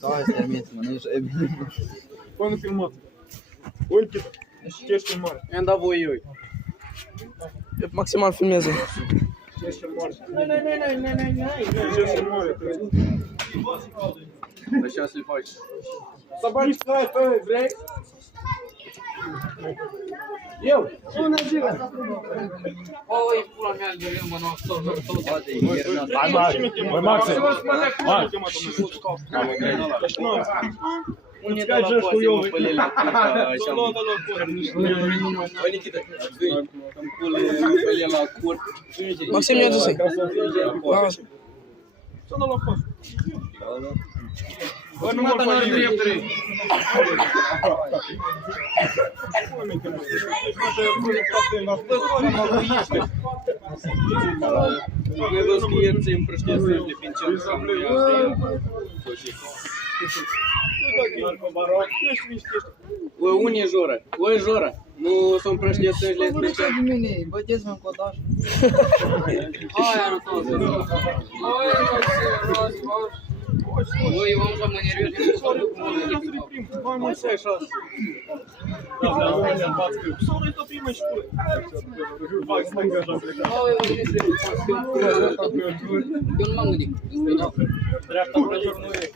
Давай стремиться, mă, nu ești e bine. Până filmat. Oi, Chita. Ești filmare. I-am dat voie eu. Maximal filmează. Ești filmare. Ești filmare. Așa să-l faci. Să bagi stai, vrei? Eu! Bună ziua! Oi, pula mea, de râmbă, nu am Hai, Maxe! Hai! Unde de la poate, mă, pălele, așa, mă. Băi, Nikita, îmi pule pălele la cur. Maxim, ia dus-i. Sună la post. Bă, nu mă faci drepturi. Ne văd că el ți-i împrăștie sările prin cel să nu ia Oi, unde e Jora? Oi, Jora, nu s-o împrăștie sările prin cel? de mine, băteți-mă în codaș. Hai, arătă-o să nu. Oi, eu am să mă nervios, eu să duc cu mână. Mai să ai șase. Soră-i tot prima și pule. Vai, stânga așa plecat. Eu nu m-am gândit. Dreapta împrejur nu e.